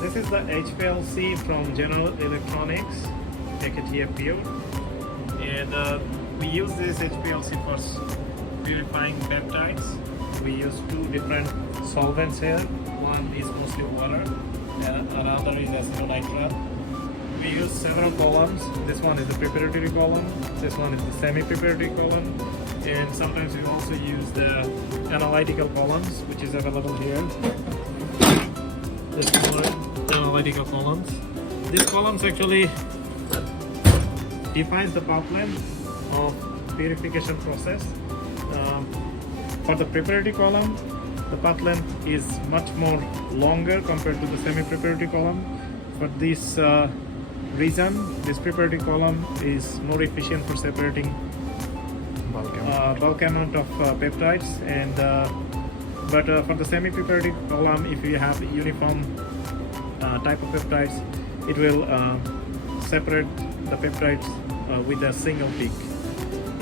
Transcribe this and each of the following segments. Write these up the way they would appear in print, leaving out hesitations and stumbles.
This is the HPLC from General Electronics, TFPO, and we use this HPLC for purifying peptides. We use two different solvents here. One is mostly water, and another is acetonitrile. We use several columns. This one is the preparatory column. This one is the semi-preparatory column, and sometimes we also use the analytical columns, which is available here. This one, analytical columns. These columns actually defines the pathway of purification process. For the preparatory column, the path length is much more longer compared to the semi-preparatory column. For this reason, this preparatory column is more efficient for separating bulk amount of peptides, and but for the semi-preparatory column, if you have uniform type of peptides, it will separate the peptides with a single peak.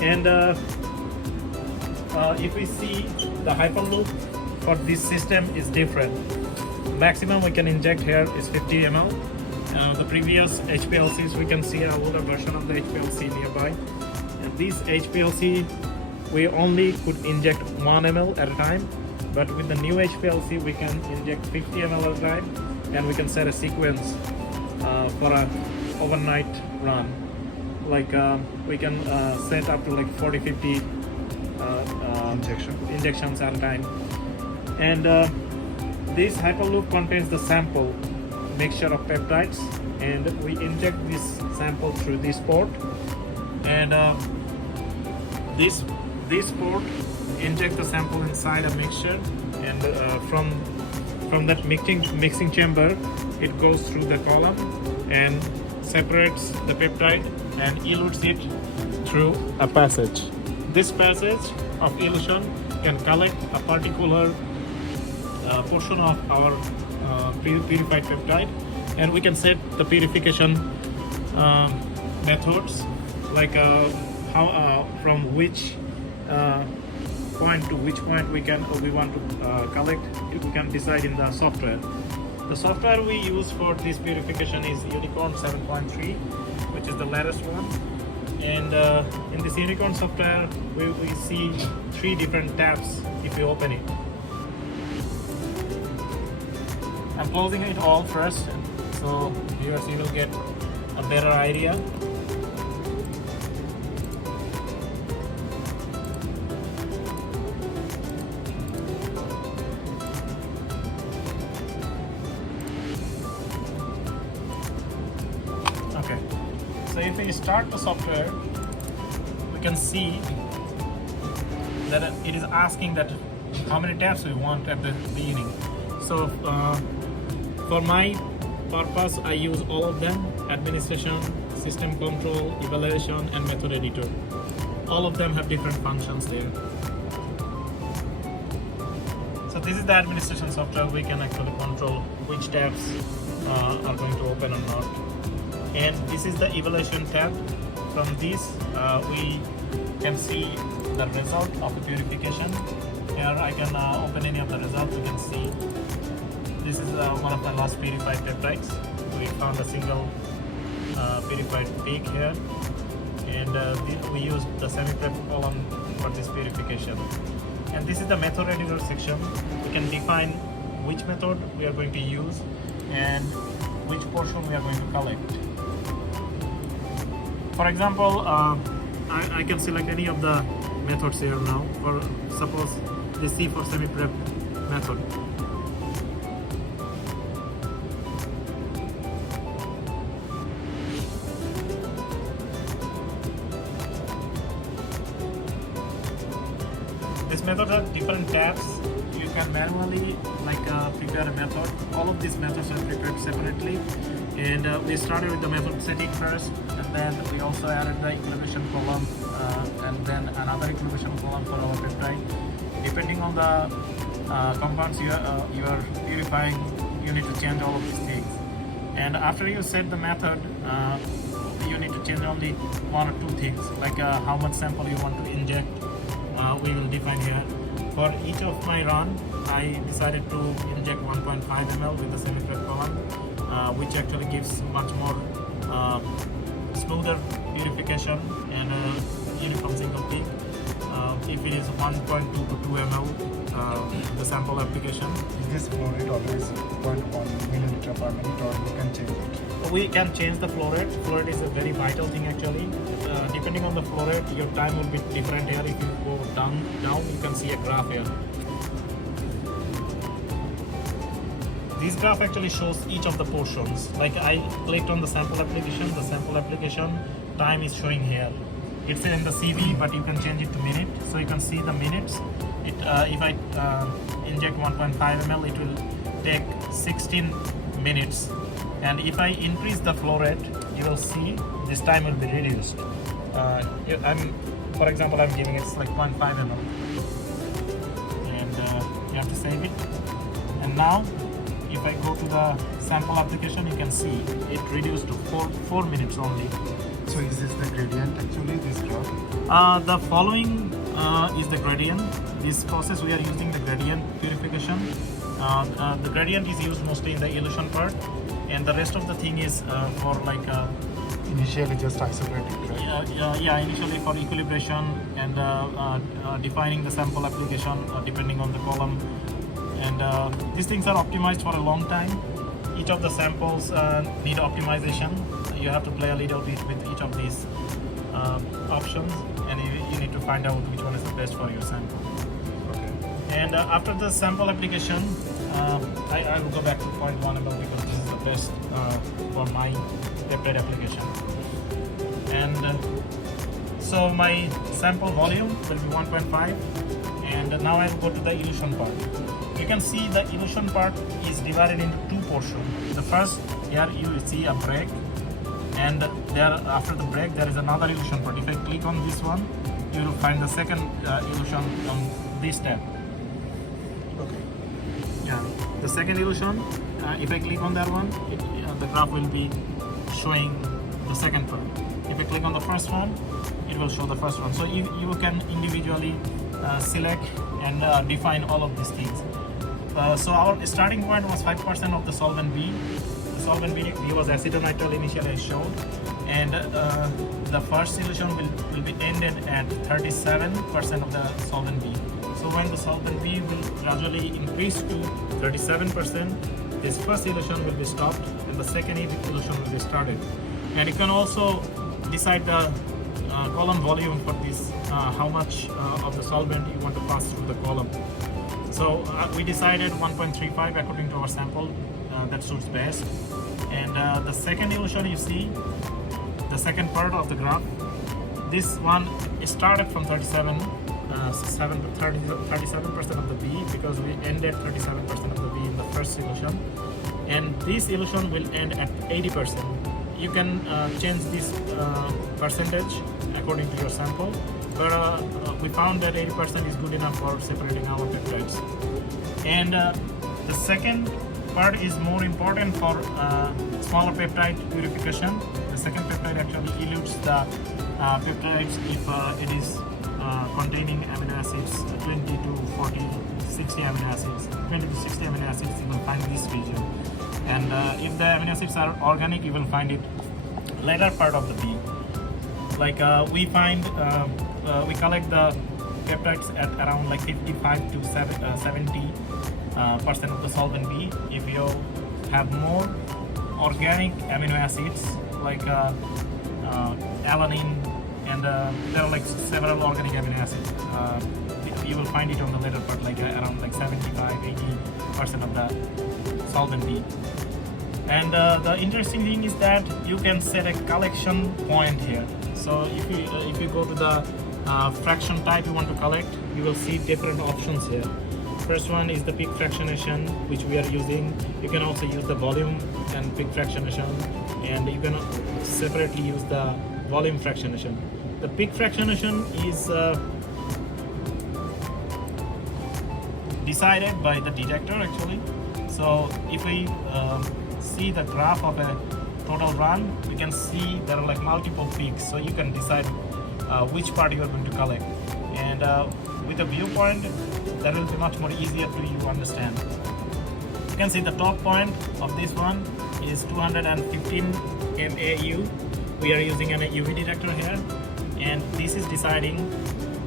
And if we see the hyperloop for this system is different. Maximum we can inject here is 50 ml. The previous HPLCs, we can see an older version of the HPLC nearby. And this HPLC, we only could inject 1 ml at a time. But with the new HPLC, we can inject 50 ml at a time, and we can set a sequence for an overnight run. Like we can set up to like 40-50 injections at a time. And this hyperloop contains the sample mixture of peptides, and we inject this sample through this port, and this port inject the sample inside a mixture, and from that mixing chamber, it goes through the column and separates the peptide and elutes it through a passage. This passage of elution can collect a particular portion of our purified peptide, and we can set the purification methods, like how from which point to which point we want to collect. We can decide in the software. The software we use for this purification is Unicorn 7.3, which is the latest one. And in this Unicorn software, we see 3 different tabs if you open it. I'm closing it all first, so viewers, you will get a better idea. Okay, so if we start the software, we can see that it is asking that how many tabs we want at the beginning. So for my purpose, I use all of them: administration, system control, evaluation, and method editor. All of them have different functions there. So this is the administration software. We can actually control which tabs are going to open or not. And this is the evaluation tab. From this, we can see the result of the purification. Here I can open any of the results. You can see this is one of the last purified peptides. We found a single purified peak here, and we used the semi-prep column for this purification. And this is the method editor section. We can define which method we are going to use and which portion we are going to collect. For example, I can select any of the methods here now. For suppose the C for semi-prep method. This method has different tabs. You can manually prepare a method. All of these methods are prepared separately, and we started with the method setting first, and then we also added the equilibration column and then another equilibration column for our peptide. Depending on the compounds you are purifying, you need to change all of these things. And after you set the method, you need to change only 1 or 2 things, like how much sample you want to inject. We will define here. For each of my run, I decided to inject 1.5 ml with the semi-thread column, which actually gives much more smoother purification and uniform single peak. If it is 1.2 to 2 ml, the sample application. Is this flow rate always 0.1 milliliter per minute, or you can change it? We can change the flow rate. Flow rate is a very vital thing actually. Depending on the flow rate, your time will be different here. If you go down, you can see a graph here. This graph actually shows each of the portions. Like I clicked on the sample application time is showing here. It's in the CV, but you can change it to minute. So you can see the minutes. If I inject 1.5 ml, it will take 16 minutes. And if I increase the flow rate, you will see this time will be reduced. For example, I'm giving it like 0.5 ml. And you have to save it. And now, if I go to the sample application, you can see it reduced to 4 minutes only. So is this the gradient actually, this graph? The following is the gradient. This process we are using the gradient purification. The gradient is used mostly in the elution part, and the rest of the thing is for like Initially just isolating, right? yeah, initially for equilibration and defining the sample application depending on the column. And these things are optimized for a long time. Each of the samples need optimization. You have to play a little bit with each of these options, and you need to find out which one is the best for your sample. Okay. And after the sample application, I will go back to 0.1 ml because this is the best for my peptide application. And so my sample volume will be 1.5, and now I will go to the elution part. You can see the elution part is divided into two portions. The first, here you will see a break, and there after the break there is another elution part. If I click on this one, you will find the second elution on this tab. Okay. Yeah, the second elution, if I click on that one, the graph will be showing the second part. If I click on the first one, it will show the first one. So you can individually select and define all of these things. So our starting point was 5% of the solvent B. The solvent B was acetonitrile initially I showed, and the first solution will be ended at 37% of the solvent B. So when the solvent B will gradually increase to 37%, this first solution will be stopped and the second solution will be started. And you can also decide the column volume for this, how much of the solvent you want to pass through the column. So we decided 1.35 according to our sample, that suits best. And the second illusion you see, the second part of the graph, this one started from 37% of the B because we ended 37% of the B in the first illusion. And this illusion will end at 80%. You can change this percentage according to your sample, but we found that 80% is good enough for separating our peptides. And the second part is more important for smaller peptide purification. The second peptide actually elutes the peptides if it is containing amino acids 20 to 40, 60 amino acids. 20 to 60 amino acids, you will find this region. And if the amino acids are organic, you will find it later part of the B. Like we find, we collect the peptides at around like 55 to 70% of the solvent B. If you have more organic amino acids like alanine, and there are like several organic amino acids, you will find it on the later part, like around like 75-80% of the solvent B. And the interesting thing is that you can set a collection point here. So if you go to the fraction type you want to collect, you will see different options here. First one is the peak fractionation, which we are using. You can also use the volume and peak fractionation, and you can separately use the volume fractionation. The peak fractionation is decided by the detector actually. So if we see the graph of a total run, you can see there are like multiple peaks, so you can decide which part you are going to collect. And with a viewpoint, that will be much more easier to you understand. You can see the top point of this one is 215 MAU. We are using an UV detector here, and this is deciding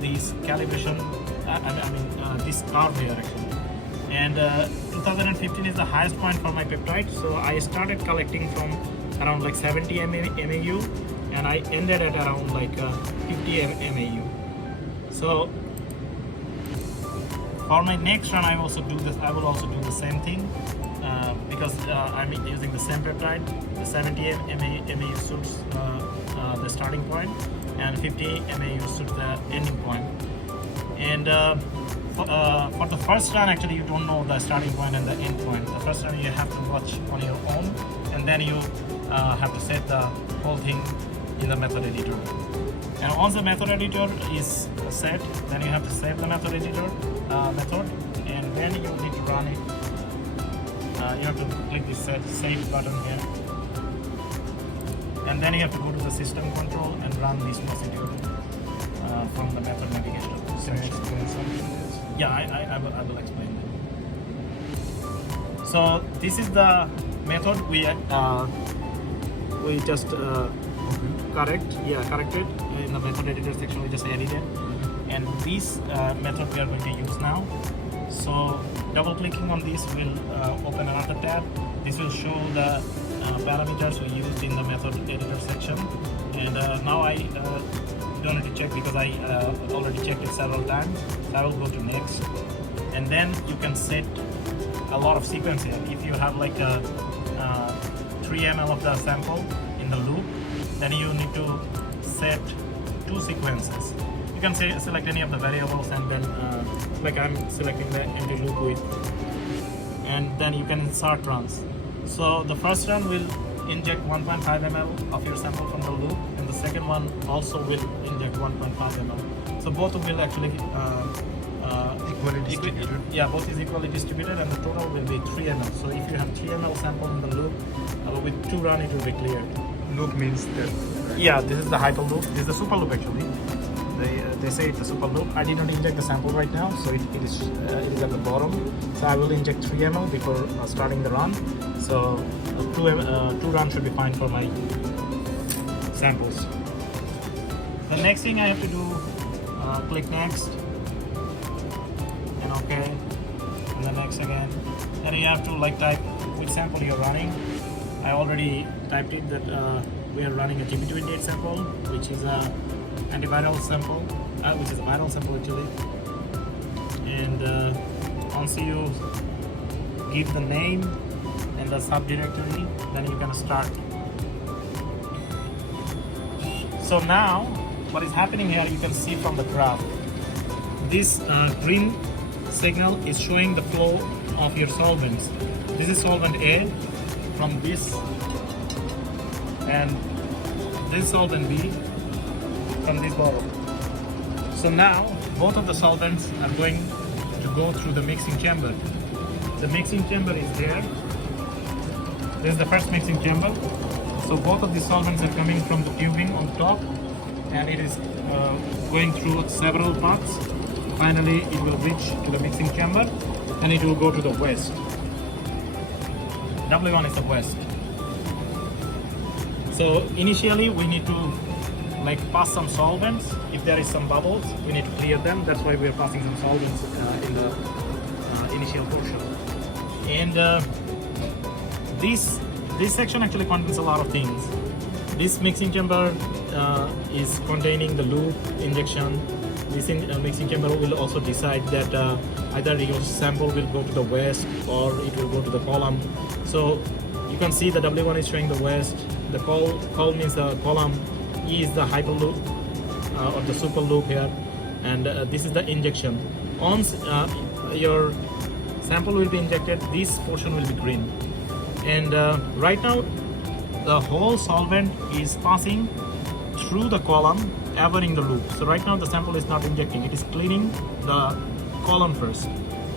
this calibration, this curve here actually. And 2015 is the highest point for my peptide, so I started collecting from around like 70 MAU, and I ended at around like 50 MAU. So for my next run, I will also do the same thing because I'm using the same peptide. The 70 MAU suits the starting point, and 50 MAU suits the ending point. And for the first run, actually, you don't know the starting point and the end point. The first run you have to watch on your own, and then you have to set the whole thing in the method editor. And once the method editor is set, then you have to save the method editor method, and then you need to run it. You have to click this save button here, and then you have to go to the system control and run this procedure from the method navigation. Can you explain something? Yeah, I will explain that. So this is the method we just corrected in the method editor section. We just edited, and this method we are going to use now. So double clicking on this will open another tab. This will show the parameters we used in the method editor section, and now I don't need to check because I already checked it several times. So I will go to next, and then you can set a lot of sequence here. If you have like a 3 ml of the sample in the loop, then you need to set 2 sequences. You can select any of the variables, and then like I'm selecting the empty loop width, and then you can insert runs. So the first run will inject 1.5 ml of your sample from the loop, and the second one also will inject 1.5 ml. So both will actually Equally distributed. Yeah, both is equally distributed, and the total will be 3 ml. So if you have 3 ml sample in the loop, with 2 run it will be cleared. Loop means that. Yeah, this is the hyper loop. This is the super loop actually. They say it's a super loop. I did not inject the sample right now, so it is at the bottom. So I will inject 3 ml before starting the run. So 2 runs should be fine for my samples. The next thing I have to do, click next, and okay, and then next again. Then you have to like type which sample you're running. I already typed it that we are running a GP28 sample, which is a antiviral sample, which is a viral sample actually. And once you give the name and the subdirectory, then you can start. So now, what is happening here, you can see from the graph. This green signal is showing the flow of your solvents. This is solvent A from this, and this solvent B from this bottle. So now both of the solvents are going to go through the mixing chamber. The mixing chamber is there. This is the first mixing chamber. So both of the solvents are coming from the tubing on top, and it is going through several paths. Finally, it will reach to the mixing chamber, and it will go to the waste. W1 is the waste. So initially we need to like pass some solvents. If there is some bubbles, we need to clear them. That's why we are passing some solvents in the initial portion. And this section actually contains a lot of things. This mixing chamber is containing the loop injection. This mixing chamber will also decide that either your sample will go to the waste or it will go to the column. So you can see the W1 is showing the waste. The col means the column. E is the hyper loop or the super loop here, and this is the injection. Once your sample will be injected, this portion will be green. And right now, the whole solvent is passing through the column, ever in the loop. So right now the sample is not injecting, it is cleaning the column first.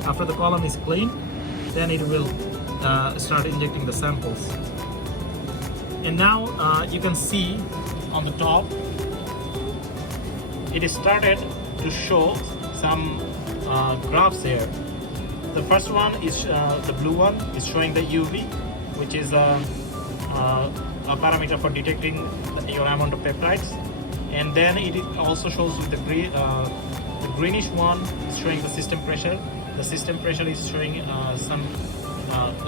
After the column is clean, then it will start injecting the samples. And now you can see on the top, it is started to show some graphs here. The first one is the blue one is showing the UV, which is a parameter for detecting your amount of peptides, and then it also shows with the greenish one is showing the system pressure. The system pressure is showing some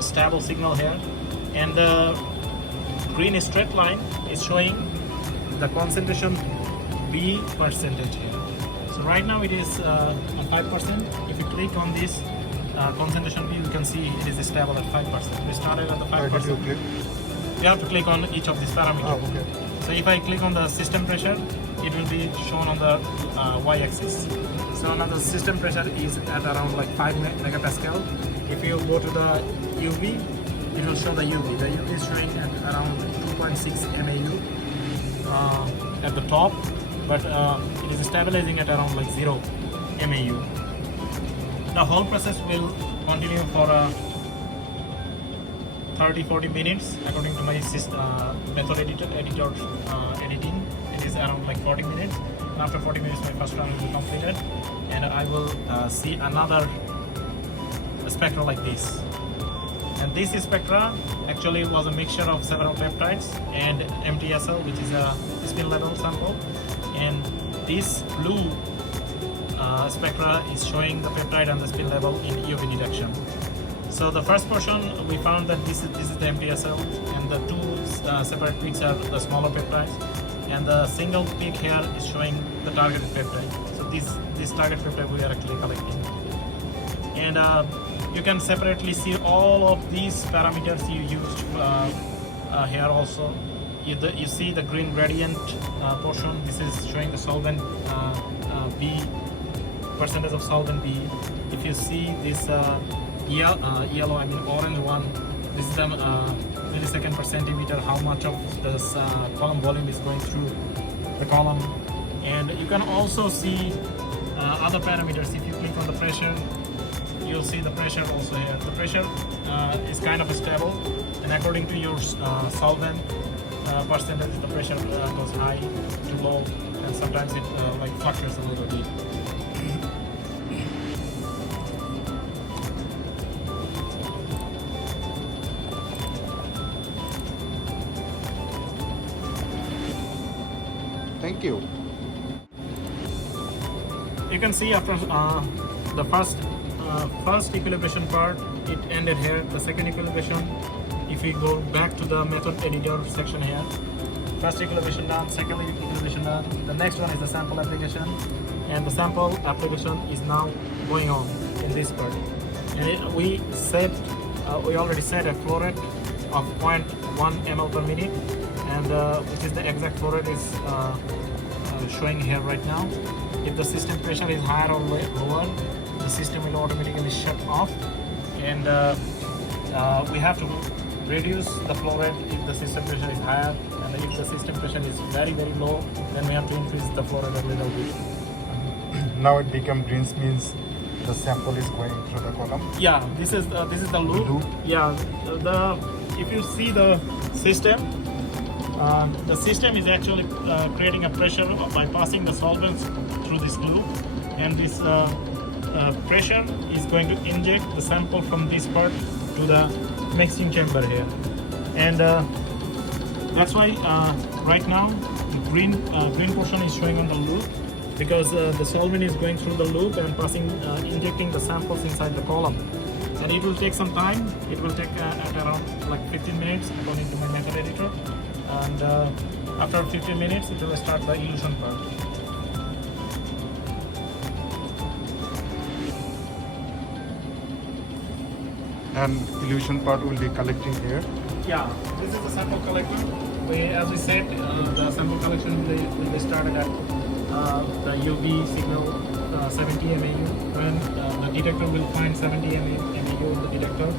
stable signal here, and the green straight line is showing the concentration B percentage here. So right now it is at 5%. If you click on this concentration B, you can see it is stable at 5%. We started at the 5%. Where did you click? You have to click on each of these parameters. Oh, okay. So if I click on the system pressure, it will be shown on the y-axis. So now the system pressure is at around like 5 megapascal. If you go to the UV, it will show the UV. The UV is showing at around 2.6 MAU at the top, but it is stabilizing at around like 0 MAU. The whole process will continue for 30-40 minutes according to my method editor editing. It is around like 40 minutes. And after 40 minutes my first run will be completed, and I will see another spectra like this. And this spectra actually was a mixture of several peptides and MTSL, which is a spin level sample, and this blue spectra is showing the peptide and the spin level in UV detection. So the first portion we found that this is the MTSL, and the two separate peaks are the smaller peptides, and the single peak here is showing the targeted peptide. So this target peptide we are actually collecting, and you can separately see all of these parameters you used here also. You see the green gradient portion. This is showing the solvent B, percentage of solvent B. If you see this yellow, I mean orange one, this is the millisecond per centimeter, how much of this column volume is going through the column. And you can also see other parameters. If you click on the pressure, you'll see the pressure also here. The pressure is kind of stable, and according to your solvent percentage, the pressure goes high to low, and sometimes it like fluctuates a little bit. Thank you. You can see after the first equilibration part, it ended here. The second equilibration, if we go back to the method editor section here, first equilibration done, second equilibration done. The next one is the sample application, and the sample application is now going on in this part. And we already set a flow rate of 0.1 ml per minute, and which is the exact flow rate is showing here right now. If the system pressure is higher or lower, the system will automatically shut off, and we have to reduce the flow rate if the system pressure is higher, and if the system pressure is very low, then we have to increase the flow rate a little bit. Now it become green, means the sample is going through the column. Yeah, this is the loop. Yeah, if you see the system is actually creating a pressure by passing the solvents through this loop, and this pressure is going to inject the sample from this part to the mixing chamber here, and that's why right now the green portion is showing on the loop, because the solvent is going through the loop and passing injecting the samples inside the column, and it will take some time. It will take at around like 15 minutes according to my method editor, and after 15 minutes it will start the elution part. And elution part will be collecting here. Yeah, this is the sample collector. As we said, the sample collection will be started at the UV signal 70 MAU. When the detector will find 70 MAU in the detector,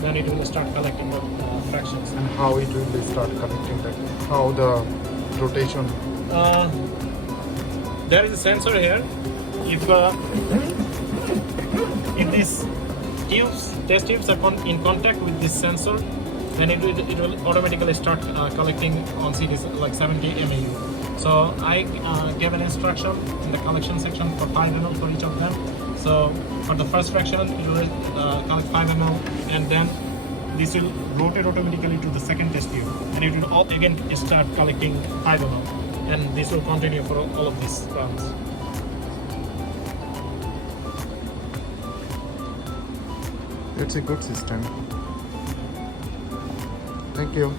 then it will start collecting the fractions. And how it will start collecting that? How the rotation? There is a sensor here. If this test tubes are in contact with this sensor, then it will automatically start collecting on CDs like 70 MAU. So I gave an instruction in the collection section for 5 ml for each of them. So for the first fraction, it will collect 5 ml, and then this will rotate automatically to the second test tube, and it will all again start collecting 5 ml, and this will continue for all of these rounds. It's a good system. Thank you.